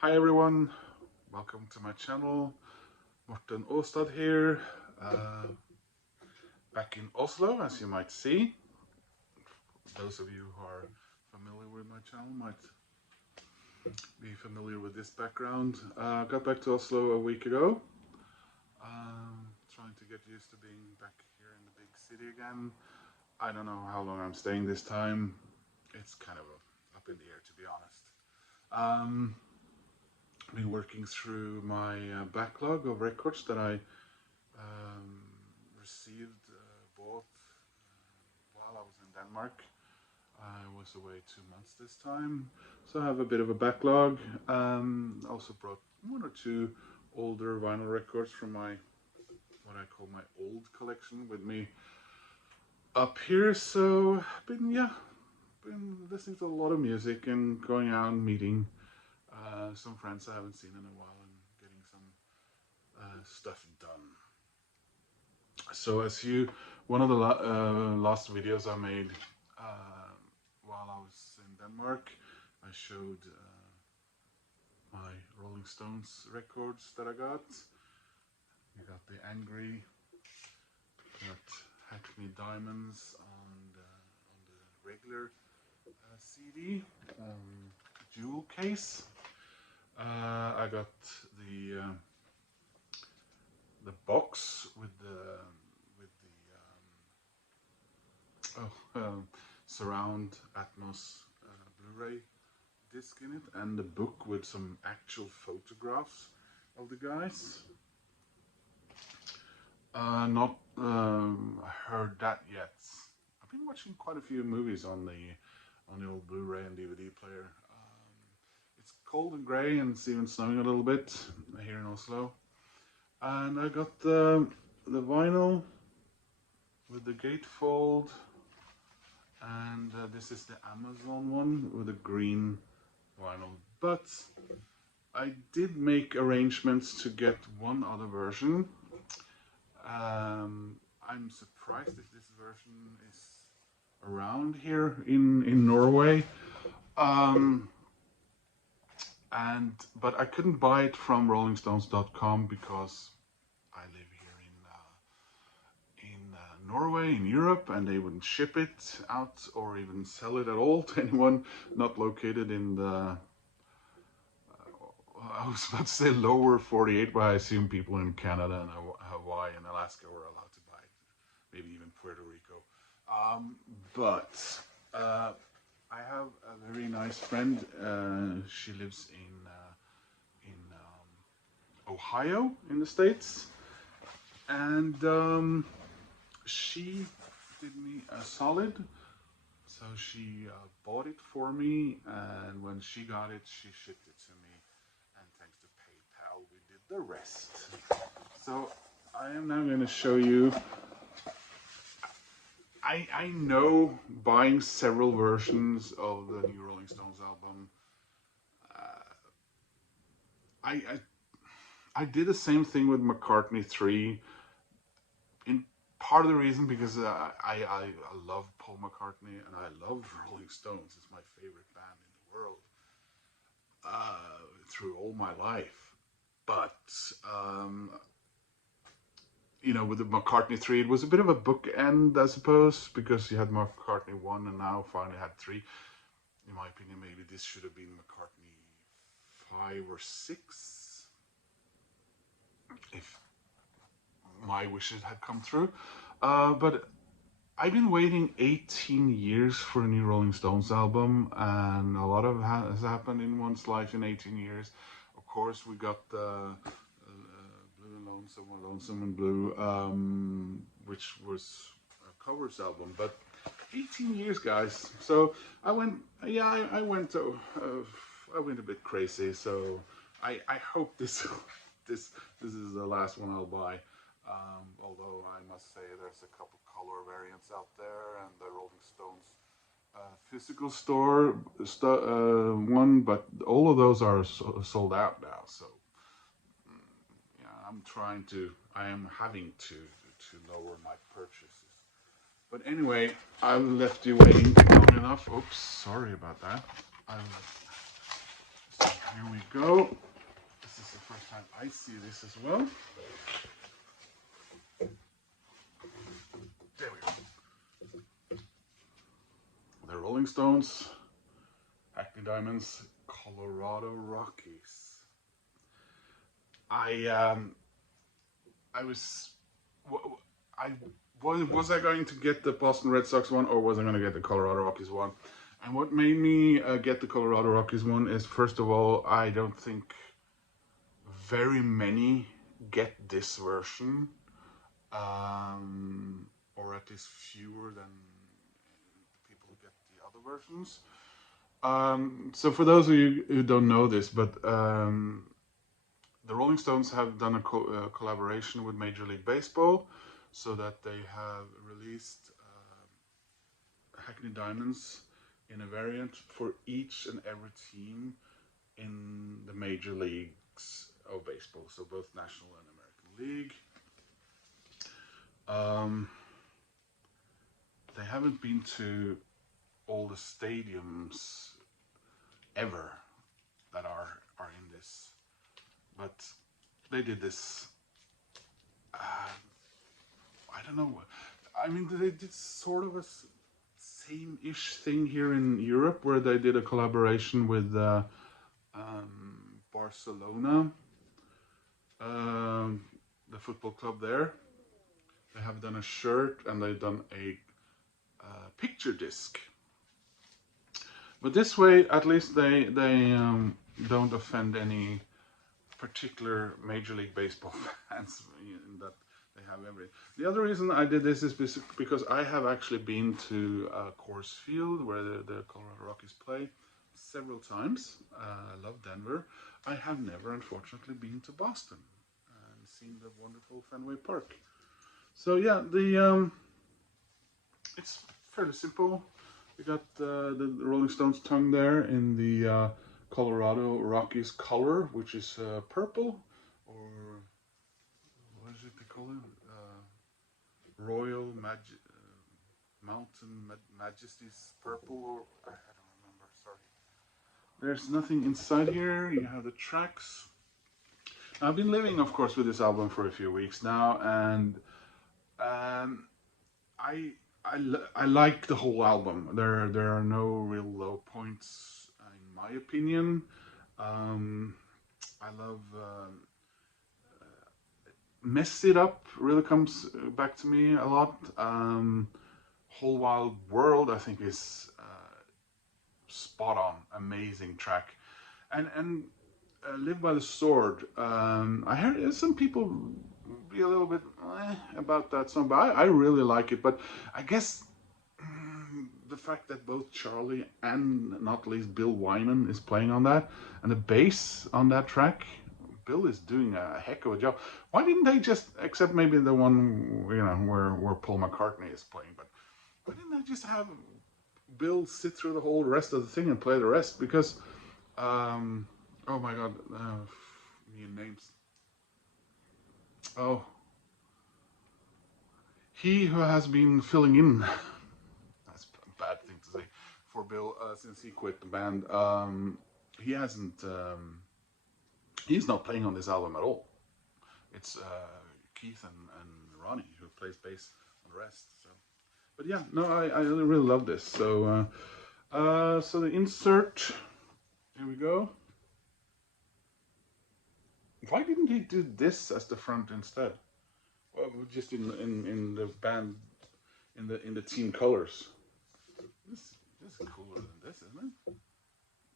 Hi everyone, welcome to my channel. Morten Åstad here, back in Oslo, as you might see. Those of you who are familiar with my channel might be familiar with this background. Got back to Oslo a week ago. Trying to get used to being back here in the big city again. I don't know how long I'm staying this time. It's kind of up in the air, to be honest. Been working through my backlog of records that I received, bought while I was in Denmark. I was away 2 months this time, so I have a bit of a backlog. Also brought one or two older vinyl records from my what I call my old collection with me up here. So been listening to a lot of music and going out and meeting some friends I haven't seen in a while and getting some stuff done. So one of the last videos I made while I was in Denmark, I showed my Rolling Stones records that I got. You got the Angry, got Hackney Diamonds on the regular CD, jewel case. I got the box with the surround Atmos Blu-ray disc in it, and the book with some actual photographs of the guys. Not heard that yet. I've been watching quite a few movies on the old Blu-ray and DVD player. It's cold and grey and it's even snowing a little bit here in Oslo. And I got the vinyl with the gatefold, and this is the Amazon one with a green vinyl. But I did make arrangements to get one other version. I'm surprised if this version is around here in Norway. But I couldn't buy it from rollingstones.com because I live here in Norway, in Europe, and they wouldn't ship it out or even sell it at all to anyone not located in the I was about to say lower 48, but I assume people in Canada and Hawaii and Alaska were allowed to buy it, maybe even Puerto Rico. But I have a very nice friend. She lives in Ohio in the States, and she did me a solid. So she bought it for me, and when she got it, she shipped it to me. And thanks to PayPal, we did the rest. So I am now going to show you. I know buying several versions of the new Rolling Stones album. I did the same thing with McCartney 3. In part of the reason because I love Paul McCartney and I love Rolling Stones. It's my favorite band in the world through all my life. But with the McCartney 3, it was a bit of a bookend, I suppose, because you had McCartney 1 and now finally had 3. In my opinion, maybe this should have been McCartney 5 or 6, if my wishes had come through. But I've been waiting 18 years for a new Rolling Stones album, and a lot of has happened in one's life in 18 years. Of course, we got the Blue and Lonesome and Blue, which was a covers album. But 18 years, guys. So I went a bit crazy. So I hope this is the last one I'll buy. Although I must say there's a couple color variants out there, and the Rolling Stones physical store one, but all of those are sold out now. So I am having to lower my purchases. But anyway, I've left you waiting long enough. Oops, sorry about that. Here we go. This is the first time I see this as well. There we go. The Rolling Stones, Hackney Diamonds, Colorado Rockies. I was, I was I going to get the Boston Red Sox one, or was I going to get the Colorado Rockies one? And what made me get the Colorado Rockies one is, first of all, I don't think very many get this version, or at least fewer than people who get the other versions. So for those of you who don't know this, but the Rolling Stones have done a collaboration with Major League Baseball, so that they have released Hackney Diamonds in a variant for each and every team in the major leagues of baseball, so both National and American League. They haven't been to all the stadiums ever that are in this, but they did this. I don't know. I mean, they did sort of a same-ish thing here in Europe, where they did a collaboration with Barcelona, the football club there. They have done a shirt and they've done a picture disc. But this way, at least they don't offend any particular Major League Baseball fans in that they have every. The other reason I did this is because I have actually been to Coors Field, where the Colorado Rockies play, several times. I love Denver. I have never, unfortunately, been to Boston and seen the wonderful Fenway Park. So yeah, it's fairly simple. We got the Rolling Stones tongue there in the Colorado Rockies color, which is purple, or what is it they call it? Royal Mountain Majesty's purple, or I don't remember, sorry. There's nothing inside here. You have the tracks. I've been living, of course, with this album for a few weeks now, and I like the whole album. There are no real low points, in my opinion. I love Mess It Up, really comes back to me a lot. Whole Wild World, I think, is spot on, amazing track. And Live by the Sword, I heard some people be a little bit about that song, but I really like it. But I guess the fact that both Charlie and not least Bill Wyman is playing on that, and the bass on that track, Bill is doing a heck of a job. Why didn't they just, except maybe the one, you know, where Paul McCartney is playing, but why didn't they just have Bill sit through the whole rest of the thing and play the rest? Because oh my god, new names. Oh, he who has been filling in, that's a bad thing to say, for Bill since he quit the band. He hasn't, he's not playing on this album at all. It's Keith and Ronnie who plays bass on the rest. So, but yeah, no, I really love this. So, so the insert, here we go. Why didn't he do this as the front instead? Well, just in the band, in the team colors. This is cooler than this, isn't it?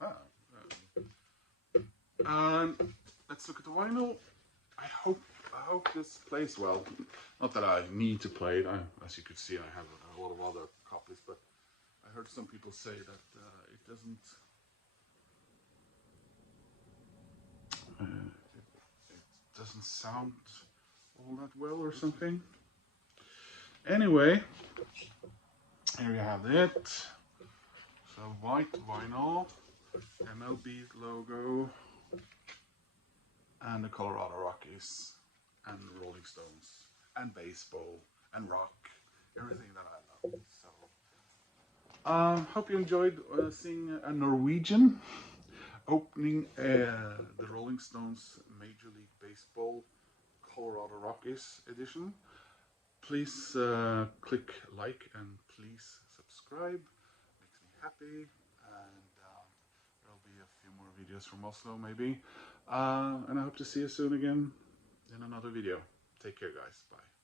Ah. And let's look at the vinyl. I hope this plays well. Not that I need to play it. As you could see, I have a lot of other copies, but I heard some people say that it doesn't. It doesn't sound all that well or something. Anyway, here you have it. So white vinyl, MLB logo, and the Colorado Rockies, and Rolling Stones, and baseball, and rock, everything that I love. So, hope you enjoyed seeing a Norwegian opening the Rolling Stones Major League Baseball Colorado Rockies edition. Please click like and please subscribe. Makes me happy, and there'll be a few more videos from Oslo maybe. And I hope to see you soon again in another video. Take care, guys. Bye.